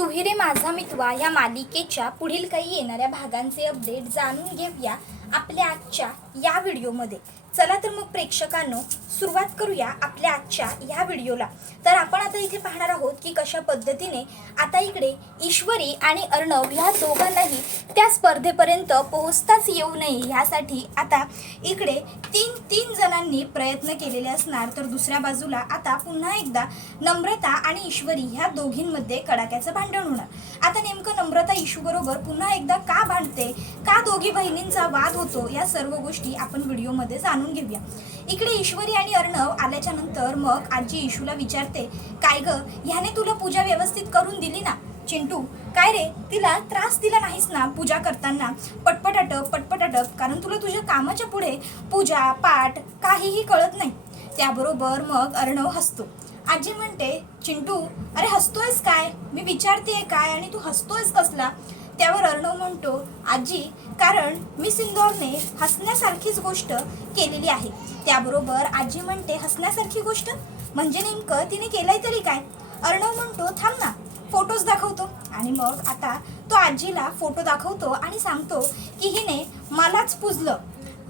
तुही रे माझा मितवा या मालिकेच्या पुढील काही येणाऱ्या भागांचे अपडेट जाणून घेऊया आपल्या आजच्या या व्हिडिओमध्ये। चला तर मग प्रेक्षकांनो सुरुवात करूया आपल्या आजच्या या व्हिडिओला। तर आपण आता इथे पाहणार आहोत की कशा पद्धतीने आता इकडे ईश्वरी आणि अर्णव ह्या दोघांनाही त्या स्पर्धेपर्यंत पोहोचताच येऊ नये यासाठी आता इकडे तीन जणांनी प्रयत्न केलेले असणार, तर दुसऱ्या बाजूला आता पुन्हा एकदा नम्रता आणि ईश्वरी ह्या दोघींमध्ये कडाक्याचं भांडण होणार। आता नेमकं नम्रता ईशू बरोबर पुन्हा एकदा का भांडते, का दोघी बहिणींचा वाद होतो, या सर्व गोष्टी आपण व्हिडिओमध्ये जाणून घेऊया। इकडे ईश्वरी आणि अर्णव आल्याच्या नंतर मग आजी ईशूला विचारते, काय ग ह्याने तुला पूजा व्यवस्थित करून दिली ना चिंटू? काय रे तिला त्रास दिला नाहीस ना पूजा करताना? पटपट आटप, कारण तुला तुझ्या कामाच्या पुढे पूजा पाठ काहीही कळत नाही। त्याबरोबर मग अर्णव हसतो। आजी म्हणते, चिंटू अरे हसतोयस काय? मी विचारतेय काय आणि तू हसतोयस कसला? त्यावर अर्णव म्हणतो, आजी कारण मिस इंदौरने हसण्यासारखीच गोष्ट केलेली आहे। त्याबरोबर आजी म्हणते, हसण्यासारखी गोष्ट म्हणजे नेमकं तिने केलंय तरी काय? अर्णव म्हणतो, थांब ना फोटोज दाखवतो। आणि मग आता तो आजीला फोटो दाखवतो आणि सांगतो की हिने मलाच पुजलं।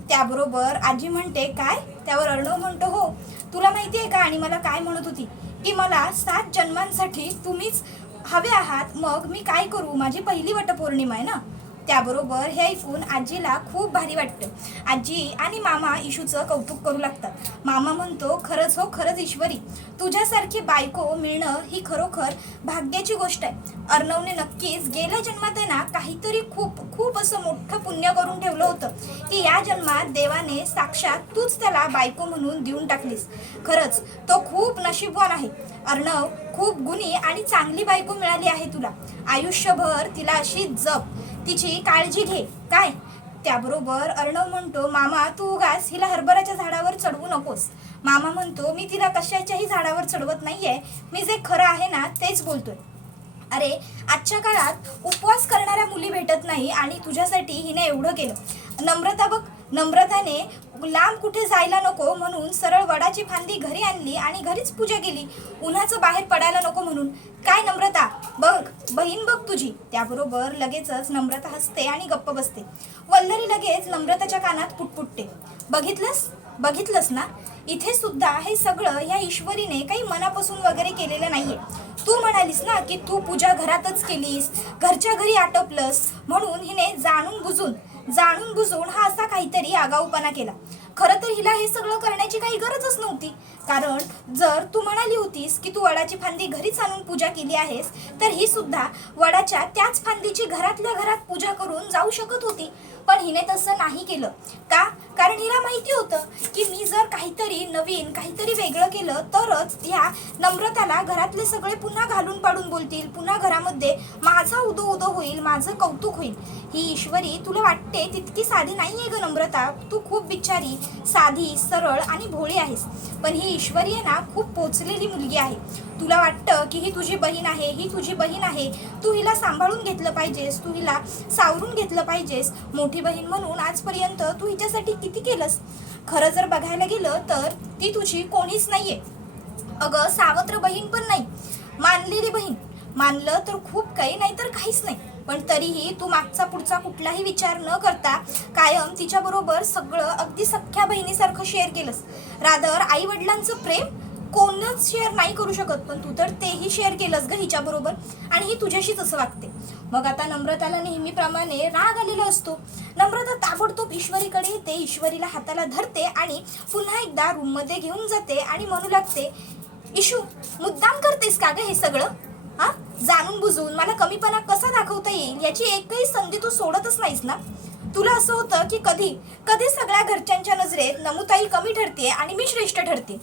त्याबरोबर आजी म्हणते, काय? त्यावर अर्णव म्हणतो, हो तुला माहिती आहे का आणि मला काय म्हणत होती की मला 7 जन्मांसाठी तुम्हीच हवे आहात, मग मी काय करू? माझी पहिली वटपौर्णिमा आहे ना। त्याबरोबर हे ऐकून आजीला खूप भारी वाटतं। आजी आणि मामा ईशूचं कौतुक करू लागतात। मामा म्हणतो, खरंच हो खरंच ईश्वरी, तुझ्यासारखी बायको मिळणं ही खरोखर भाग्याची गोष्ट आहे। अर्णवने नक्कीच गेल्या जन्मात आहे ना काहीतरी खूप असं मोठं पुण्य करून ठेवलं होतं की या जन्मात देवाने साक्षात तूच त्याला बायको म्हणून देऊन टाकलीस। खरंच तो खूप नशीबवान आहे। अर्णव खूप गुणी आणि चांगली बायको मिळाली आहे तुला। आयुष्यभर तिला अशी जप, तिची काळजी घे काय? त्याबरोबर अर्णव म्हणतो, मामा तू उगाच हिला हरभऱ्याच्या झाडावर चढवू नकोस। मामा म्हणतो, मी तिला कशाच्याही झाडावर चढवत नाहीये, मी जे खरं आहे ना तेच बोलतोय। अरे आजच्या काळात उपवास करणाऱ्या मुली भेटत नाही आणि तुझ्यासाठी हिने एवढं केलं। नम्रता बघ, नम्रताने लांब कुठे जायला नको म्हणून सरळ वडाची फांदी घरी आणली आणि घरीच पूजा केली, उन्हाचं बाहेर पडायला नको म्हणून। काय नम्रता बघ, बहीण बघ तुझी। त्याबरोबर लगेचच नम्रता हसते आणि गप्प बसते। वल्लरी लगेच नम्रताच्या कानात पुटपुटते, बघितलंस ना, इथे सुद्धा हे सगळं ह्या ईश्वरीने काही मनापासून वगैरे केलेलं नाहीये। तू म्हणालीस ना की तू पूजा घरातच केलीस, घरच्या घरी आटोपलंस, म्हणून हिने जाणून बुजून हा असा काहीतरी आगाऊपणा केला। खरं तर हिला हे सगळं करण्याची काही गरजच नव्हती, कारण जर तू म्हणाली होतीस की तू वडाची फांदी घरीच आणून पूजा केली आहेस, तर ही सुद्धा वडाच्या त्याच फांदीची घरातल्या घरात पूजा करून जाऊ शकत होती। पण हिने तसं नाही केलं का? कारण हिला माहिती होतं की मी जर काहीतरी नवीन काहीतरी वेगळं केलं तरच ह्या नम्रताला घरातले सगळे पुन्हा घालून पाडून बोलतील, पुन्हा घरामध्ये माझा उदो होईल, माझं कौतुक होईल। ही ईश्वरी तुला वाटते तितकी साधी नाहीये ग नम्रता, तू खूप बिचारी साधी सरळ आणि भोळी आहेस। पण ही ईश्वरी आहे ना खूप पोचलेली मुलगी आहे। तुला वाटतं की ही तुझी बहीण आहे, तू हिला सांभाळून घेतलं पाहिजेस, तू हिला सावरून घेतलं पाहिजेस। मोठी बहीण म्हणून आजपर्यंत तू हिच्यासाठी किती केलंस? खरं जर बघायला गेलं तर ती तुझी कोणीच नाहीये अगं, सावत्र बहीण पण नाही, मानलेली बहीण। मानलं तर खूप काही, नाही तर काहीच नाही। पण तरीही तू मागचा पुढचा कुठलाही विचार न करता कायम तिच्या बरोबर सगळं अगदी सख्ख्या बहिणीसारखं शेअर केलंस। रादर आई वडिलांचं प्रेम कोणच शेअर नाही करू शकत, पण तू तर तेही शेअर केलंस ग हिच्या बरोबर, आणि ही तुझ्याशीच असं वागते। मग आता नम्रताला नेहमीप्रमाणे राग आलेला असतो। नम्रता ताबडतोब ईश्वरीकडे येते, ईश्वरीला हाताला धरते आणि पुन्हा एकदा रूममध्ये घेऊन जाते आणि म्हणू लागते, ईशू मुद्दाम करतेस का ग हे सगळं? हा, जाणून बुजून मला कमीपणा कसा दाखवता येईल याची एकही संधी तू सोडतच नाहीस ना। तुला असं होतं की कधी सगळ्या घरच्यांच्या नजरेत नमुताई कमी ठरते आणि मी श्रेष्ठ ठरते।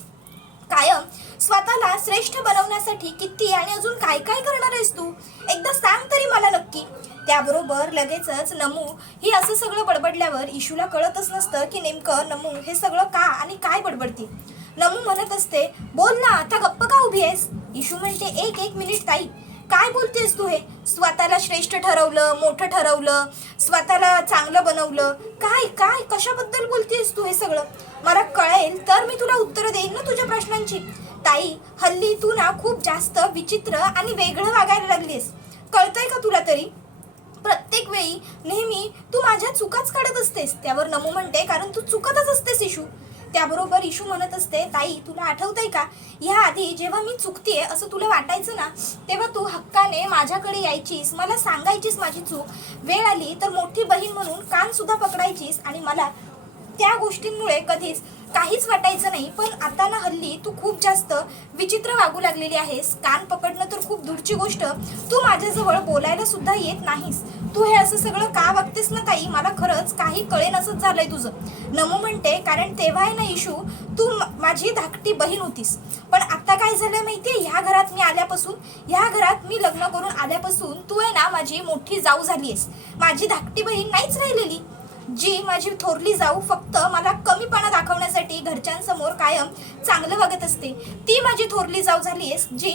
कायम स्वतःला श्रेष्ठ बनवण्यासाठी किती आणि अजून काय काय करणार आहेस तू? एकदा सांग तरी मला नक्की। त्याबरोबर लगेचच नमू ही असं सगळं बडबडल्यावर ईशूला कळतच नसतं की नेमकं नमू हे सगळं का आणि काय बडबडते। नमू म्हणत असते, बोल ना, आता गप्प का उभी आहेस? ईशू म्हणते, एक मिनिट ताई, काय बोलतेस तू? हे स्वतःला श्रेष्ठ ठरवलं, मोठं ठरवलं, स्वतःला चांगलं बनवलं, काय कशाबद्दल बोलतेस तू हे सगळं? मला कळेल तर मी तुला उत्तर देईन ना तुझ्या प्रश्नांची। ताई हल्ली तू ना खूप जास्त विचित्र आणि वेगळं वागायला लागलीस। तरी प्रत्येक वेळी नेहमी तू माझ्या चुकाच काढत असतेस. त्यावर नमू म्हणते, कारण तू चुकतच असतेस इशू. त्याबरोबर इशू म्हणत असते, ताई तुला आठवतंय का, ह्या आधी जेव्हा मी चुकतीये असं तुला वाटायचं ना, तेव्हा तू हक्काने माझ्याकडे यायचीस, मला सांगायचीस माझी चूक. वेळ आली तर मोठी बहीण म्हणून कान सुद्धा पकडायचीस आणि मला त्या गोष्टींमुळे कधीच काहीच वाटायचं नाही. पण आता ना हल्ली तू खूप जास्त विचित्र वागू लागलेली आहेस. कान पकडणं तर खूप दूरची गोष्ट, तू माझ्याजवळ बोलायला सुद्धा येत नाहीस. तू हे असं सगळं का वागतेस ना ताई, मला खरंच काही कळेनासंच झालंय तुझं. नमू म्हणते, कारण तेव्हा आहे ना इशू, तू माझी धाकटी बहीण होतीस. पण आता काय झालंय माहितीये, ह्या घरात मी आल्यापासून, ह्या घरात मी लग्न करून आल्यापासून तू आहे ना माझी मोठी जाऊ झालीयस. माझी धाकटी बहीण नाहीच राहिलेली, जी माझी थोरली जाऊ फक्त मला कमीपणा दाखवण्यासाठी घरच्यांसमोर कायम चांगलं वागत असते. ती माझी थोरली जाऊ झालीयस, जी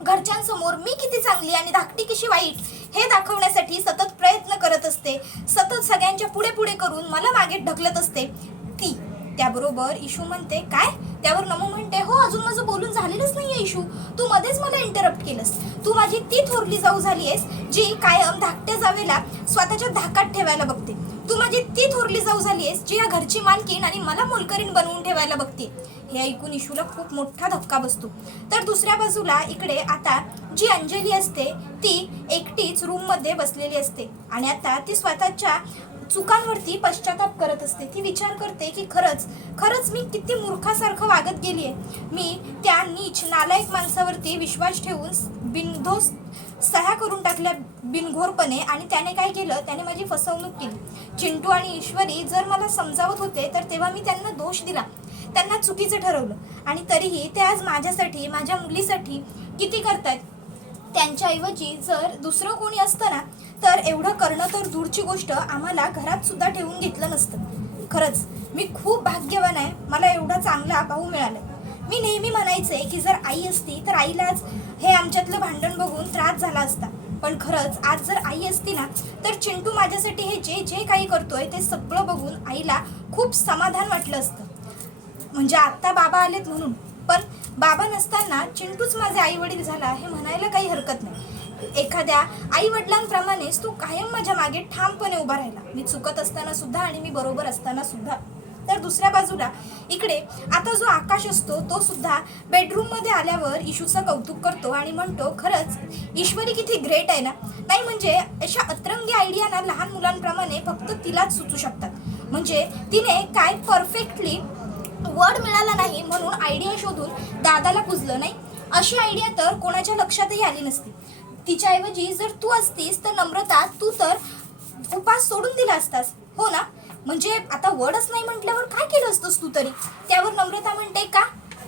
घरच्यांसमोर मी किती चांगली आणि धाकटी कशी वाईट हे दाखवण्यासाठी सतत प्रयत्न करत असते. सतत सगळ्यांच्या पुढे पुढे करून मला मागे ढकलत असते ती. त्याबरोबर इशू म्हणते, काय? त्यावर नमू म्हणते, हो अजून माझं बोलून झालेलंच नाहीये इशू, तू मध्येच मला इंटरप्ट केलंस. तू माझी ती थोरली जाऊ झालीयस जी कायम धाकट्या जावेला स्वतःच्या धाकात ठेवायला बघते. तू माझी ती थोरली जाऊ झालीयस जी या घरची मालकीण आणि मला मोलकरीण बनवून ठेवायला बघते. हे ऐकून इशूला खूप मोठा धक्का बसतो. तर दुसऱ्या बाजूला इकडे आता जी अंजली असते ती एकटीच रूम मध्ये बसलेली असते आणि आता ती स्वतःच्या चुकांवरती पश्चाताप करत असते. ती विचार करते की खरंच मी किती मूर्खासारखं वागत गेलीये. मी त्या नीच नालायक माणसावरती विश्वास ठेवून बिनधोस सह्या करून टाकल्या बिनघोरपणे आणि त्याने काय केलं, त्याने माझी फसवणूक केली. चिंटू आणि ईश्वरी जर मला समजावत होते तर तेव्हा मी त्यांना दोष दिला, त्यांना चुकीचं ठरवलं आणि तरीही ते आज माझ्यासाठी, माझ्या मुलीसाठी किती करतायत. त्यांच्याऐवजी जर दुसरं कोणी असतं ना तर एवढं करणं तर दूरची गोष्ट आम्हाला घरात सुद्धा ठेवून घेतलं नसतं. खरंच मी खूप भाग्यवान आहे, मला एवढा चांगला भाऊ मिळाला. मी नेहमी म्हणायचे की जर आई असती तर आईलाच हे आमच्यातलं भांडण बघून त्रास झाला असता. पण खरंच आज जर आई असती ना तर चिंटू माझ्यासाठी हे जे जे काही करतोय ते सगळं बघून आईला खूप समाधान वाटलं असतं. म्हणजे आत्ता बाबा आलेत म्हणून, पण बाबा नसताना चिंटूच माझे आई वडील झाला हे म्हणायला काही हरकत नाही. एखाद्या आई वडिलांप्रमाणेच तो कायम माझ्या मागे ठामपणे उभा राहिला, मी चुकत असताना सुद्धा आणि मी बरोबर असताना सुद्धा. तर दुसऱ्या बाजूला इकडे आता जो आकाश असतो तो सुद्धा बेडरूम मध्ये आल्यावर इशूचं कौतुक करतो आणि म्हणतो, खरंच ईश्वरी किती ग्रेट आहे ना. नाही म्हणजे अशा अतरंगी आयडिया ना लहान मुलांप्रमाणे फक्त तिलाच सुचू शकतात. म्हणजे तिने काय परफेक्टली वर्ड मिळाला नाही म्हणून आयडिया शोधून दादाला पुजलं नाही, अशी आयडिया तर कोणाच्या लक्षातही आली नसती. तिच्याऐवजी जर तू असतीस तर नम्रता, तू तर उपास सोडून दिला असतास, हो ना. म्हणजे आता वर्डच नाही म्हटल्यावर काय केलं असतंस तू तरी. त्यावर नम्रता म्हणते, का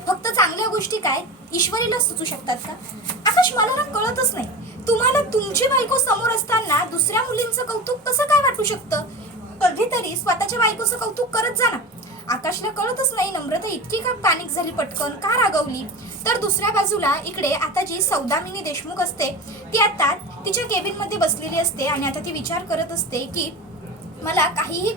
फक्त चांगल्या गोष्टी काय ईश्वरीला सुचू शकतात का? आकाश मला ना कळतच नाही, तुम्हाला तुमची बायको समोर असताना दुसऱ्या मुलींचं कौतुक कसं काय वाटू शकतं? कधीतरी स्वतःच्या बायकोचं कौतुक करत जा ना. आकाशला कळतच नाही नम्रता इतकी का पॅनिक झाली, पटकन का रागवली. तर दुसऱ्या बाजूला इकडे आता जी सौदामिनी देशमुख असते ती आता तिच्या केबिन मध्ये बसलेली असते आणि आता ती विचार करत असते की मला काहीही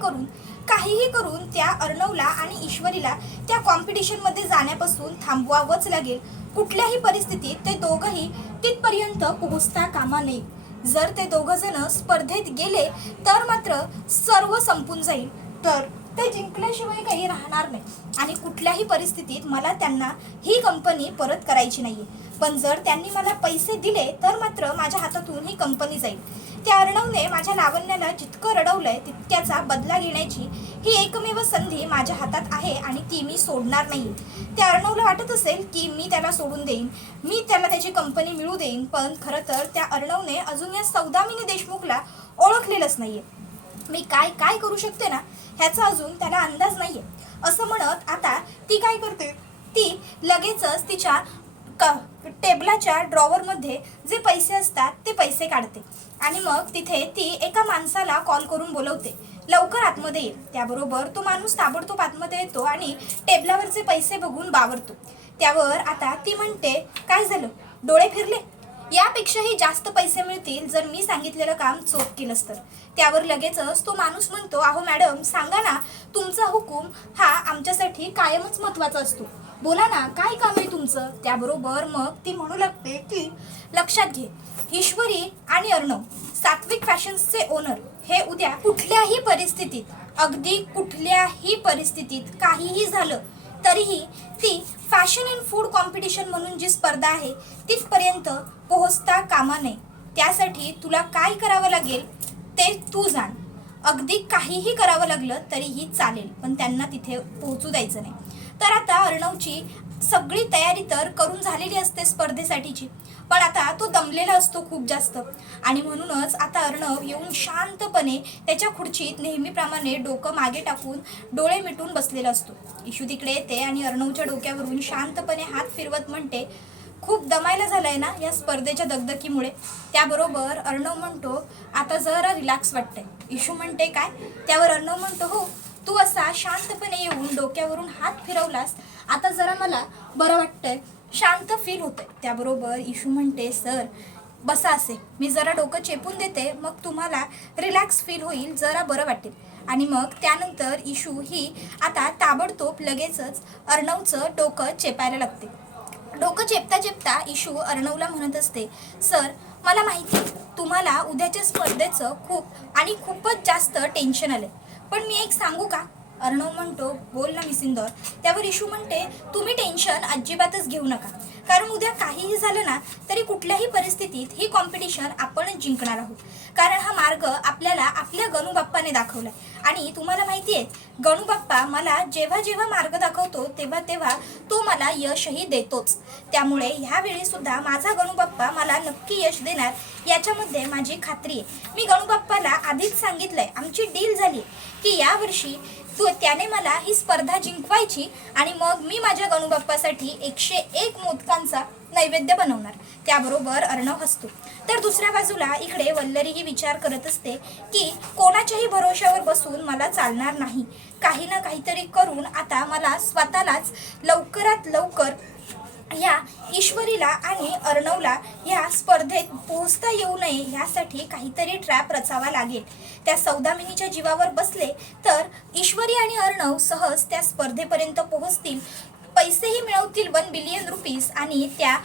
करून त्या अर्णवला आणि ईश्वरीला त्या कॉम्पिटिशन मध्ये जाण्यापासून थांबवावंच लागेल. कुठल्याही परिस्थितीत ते दोघंही तिथपर्यंत पोहोचता कामा नये. जर ते दोघं जण स्पर्धेत गेले तर मात्र सर्व संपून जाईल, तर ते जिंकल्याशिवाय काही राहणार नाही आणि कुठल्याही परिस्थितीत मला त्यांना ही कंपनी परत करायची नाहीये. पण जर त्यांनी मला पैसे दिले तर मात्र माझ्या हातातून ही कंपनी जाईल. त्या अर्णवने माझ्या लावण्याला जितकं रडवलंय तितक्याचा बदला घेण्याची ही एकमेव संधी माझ्या हातात आहे आणि ती मी सोडणार नाही. त्या अर्णवला वाटत असेल की मी त्याला सोडून देईन, मी त्याला त्याची कंपनी मिळू देईन, पण खरं तर त्या अर्णवने अजून या सौदामिनी देशमुखला ओळखलेलंच नाहीये. मी काय काय करू शकते ना ह्याचा अजून त्याला अंदाज नाहीये. असं म्हणत आता ती काय करते, ती लगेचच तिच्या टेबलाच्या ड्रॉवरमध्ये जे पैसे असतात ते पैसे काढते आणि मग तिथे ती एका माणसाला कॉल करून बोलवते, लवकर आतमध्ये ये. त्याबरोबर तो माणूस ताबडतोब आतमध्ये येतो आणि टेबलावरचे पैसे बघून बावरतो. त्यावर आता ती म्हणते, काय झालं, डोळे फिरले? यापेक्षाही जास्त पैसे मिळतील जर मी सांगितलेलं काम चोख केलंस तर. त्यावर लगेचच तो माणूस म्हणतो, अहो मॅडम सांगा ना, तुमचा हुकूम हा आमच्यासाठी कायमच महत्त्वाचा असतो, बोला ना काय काम आहे तुमचं. त्याबरोबर मग ती म्हणू लागते की लक्षात घे, ईश्वरी आणि अर्णव सात्विक फॅशन्सचे ओनर हे उद्या कुठल्याही परिस्थितीत, अगदी कुठल्याही परिस्थितीत काहीही झालं तरीही ती फॅशन अँड फूड कॉम्पिटिशन म्हणून जी स्पर्धा आहे तिथपर्यंत पोहोचता कामा नये. त्यासाठी तुला काय करावं लागेल ते तू जाण. अगदी काहीही करावं लागलं तरीही चालेल, पण त्यांना तिथे पोहोचू द्यायचं नाही. तर आता अर्णवची सगळी तयारी तर करून झालेली असते स्पर्धेसाठीची, पण आता तो दमलेला असतो खूप जास्त, आणि म्हणूनच आता अर्णव येऊन शांतपणे त्याच्या खुर्चीत नेहमीप्रमाणे डोकं मागे टाकून डोळे मिटून बसलेला असतो. इशू तिकडे येते आणि अर्णवच्या डोक्यावरून शांतपणे हात फिरवत म्हणते, खूप दमायला झालाय ना या स्पर्धेच्या दगदगीमुळे. त्याबरोबर अर्णव म्हणतो, आता जरा रिलॅक्स वाटतंय. इशू म्हणते, काय? त्यावर अर्णव म्हणतो, हो, तू असा शांतपणे येऊन डोक्यावरून हात फिरवलास, आता जरा मला बरं वाटतंय, शांत फील होतंय. त्याबरोबर इशू म्हणते, सर बसा असे, मी जरा डोकं चेपून देते, मग तुम्हाला रिलॅक्स फील होईल, जरा बरं वाटेल. आणि मग त्यानंतर इशू ही आता ताबडतोब लगेचच अर्णवचं डोकं चेपायला लागते. डोकं चेपता चेपता इशू अर्णवला म्हणत असते, सर मला माहिती तुम्हाला उद्याच्या स्पर्धेचं खूपच जास्त टेन्शन आलंय, पण मी एक सांगू का? अर्णव म्हणतो, बोल ना मिसिंदर. त्यावर इशू म्हणते, तुम्ही टेन्शन अजिबातच घेऊ नका, कारण उद्या काहीही झालं ना तरी कुठल्याही परिस्थितीत ही कॉम्पिटिशन आपणच जिंकणार आहोत. कारण हा मार्ग आपल्याला आपल्या गणूबाप्पाने दाखवलाय, आणि तुम्हाला माहिती आहे गणूबाप्पा मला जेव्हा जेव्हा मार्ग दाखवतो तेव्हा तेव्हा तो मला यशही देतोच. त्यामुळे ह्यावेळी सुद्धा माझा गणूबाप्पा मला नक्की यश देणार याच्यामध्ये माझी खात्री आहे. मी गणूबाप्पाला आधीच सांगितलंय, आमची डील झाली की यावर्षी त्याने मला ही स्पर्धा जिंकवायची, आणि मग मी माझ्या गणूबाप्पासाठी 101 मोदकांचा नैवेद्य बनवणार. त्याबरोबर अर्णव हसतो. तर दुसऱ्या बाजूला इकडे वल्लरीही विचार करत असते की कोणाच्याही भरोश्यावर बसून मला चालणार नाही, काही ना काहीतरी करून आता मला स्वतःलाच लवकरात लवकर ह्या ईश्वरीला आणि अर्णवला ह्या स्पर्धेत पोहोचता येऊ नये यासाठी काहीतरी ट्रॅप रचावा लागेल. त्या सौदामिनीच्या जीवावर बसले तर ईश्वरी आणि अर्णव सहज त्या स्पर्धेपर्यंत पोहोचतील, पैसेही मिळवतील 1 बिलियन रुपीज, आणि त्या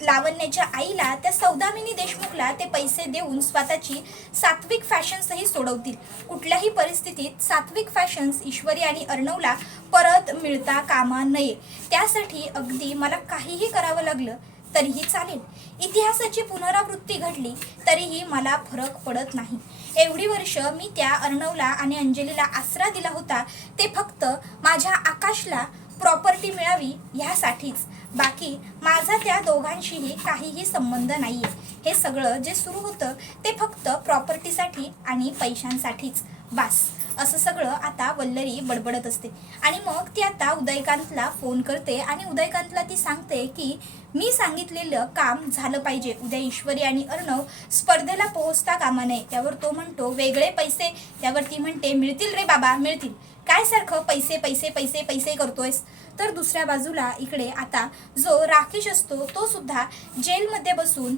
लावण्याच्या आईला, त्या सौदामिनी देशमुखला ते पैसे देऊन स्वतःची सात्विक फॅशन्सही सोडवतील. कुठल्याही परिस्थितीत सात्विक फॅशन्स ईश्वरी आणि अर्णवला परत मिळता कामा नये. त्यासाठी अगदी मला काहीही करावं लागलं तरीही चालेल. इतिहासाची पुनरावृत्ती घडली तरीही मला फरक पडत नाही. एवढी वर्ष मी त्या अर्णवला आणि अंजलीला आसरा दिला होता ते फक्त माझ्या आकाशला प्रॉपर्टी मिळावी ह्यासाठीच, बाकी माझा त्या दोघांशीही काहीही संबंध नाहीये. हे सगळं जे सुरू होतं ते फक्त प्रॉपर्टीसाठी आणि पैशांसाठीच, बास. असं सगळं आता वल्लरी बडबडत असते. आणि मग ती आता उदयकांतला फोन करते आणि उदयकांतला ती सांगते की मी सांगितलेलं काम झालं पाहिजे, उद्या ईश्वरी आणि अर्णव स्पर्धेला पोहोचता कामा नये. त्यावर तो म्हणतो, वेगळे पैसे? त्यावर ती म्हणते, मिळतील रे बाबा, मिळतील. काय सारखं पैसे पैसे पैसे पैसे करतोयस? तर दुसऱ्या बाजूला इकडे आता जो राकेश असतो तो सुद्धा जेलमध्ये बसून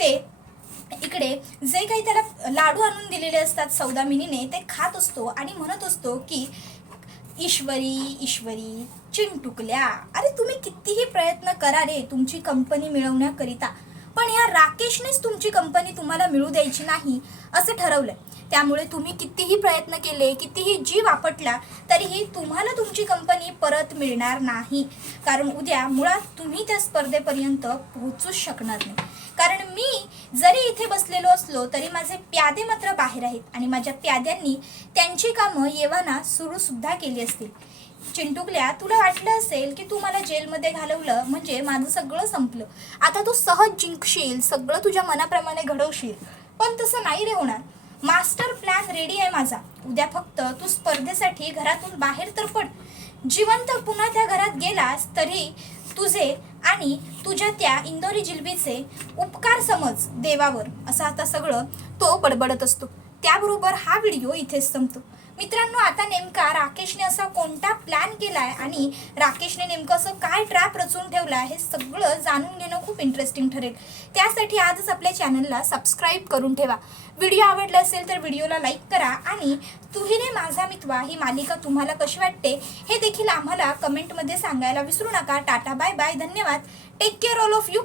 ते इकडे जे काही त्याला लाडू आणून दिलेले असतात सौदामिनीने ते खात असतो आणि म्हणत असतो की ईश्वरी ईश्वरी चिंटुकल्या, अरे तुम्ही कितीही प्रयत्न करा रे तुमची कंपनी मिळवण्याकरिता, पण या राकेशनेच तुमची कंपनी तुम्हाला मिळू द्यायची नाही असं ठरवलंय. त्यामुळे तुम्ही कितीही प्रयत्न केले, कितीही जीव आपटला तरीही तुम्हाला तुमची कंपनी परत मिळणार नाही, कारण उद्या मुळात तुम्ही त्या स्पर्धेपर्यंत पोहोचूच शकणार नाही. कारण मी जरी इथे बसलेलो असलो तरी माझे प्यादे मात्र बाहेर आहेत, आणि माझ्या प्याद्यांनी त्यांची कामं येवाना सुद्धा केली असतील. चिंटुकल्या, तुला वाटलं असेल की तू मला जेलमध्ये घालवलं म्हणजे माझं सगळं संपलं, आता तू सहज जिंकशील, सगळं तुझ्या मनाप्रमाणे घडवशील, पण तसं नाही रे होणार. मास्टर प्लॅन रेडी आहे माझा. उद्या फक्त तू स्पर्धेसाठी घरातून बाहेर तर पड. जिवंत पुन्हा त्या घरात गेलास तरी तुझे आणि तुझ्या त्या इंदोरी जिलबीचे उपकार समज देवावर, असं आता सगळं तो बडबडत असतो. त्याबरोबर हा व्हिडिओ इथेच संपतो. मित्रांनो, आता नेमका राकेशने असा कोणता प्लॅन केलाय आणि राकेशने नेमकं असं काय ट्रॅप रचून ठेवला हे सगळं जाणून घेणं खूप इंटरेस्टिंग ठरेल. त्यासाठी आजच आपल्या चॅनलला सबस्क्राईब करून ठेवा. व्हिडिओ आवडला असेल तर व्हिडिओला लाईक करा, आणि तुहिने माझा मितवा ही मालिका तुम्हाला कशी वाटते हे देखील आम्हाला कमेंटमध्ये सांगायला विसरू नका. टाटा, बाय बाय, धन्यवाद. Take care all of you.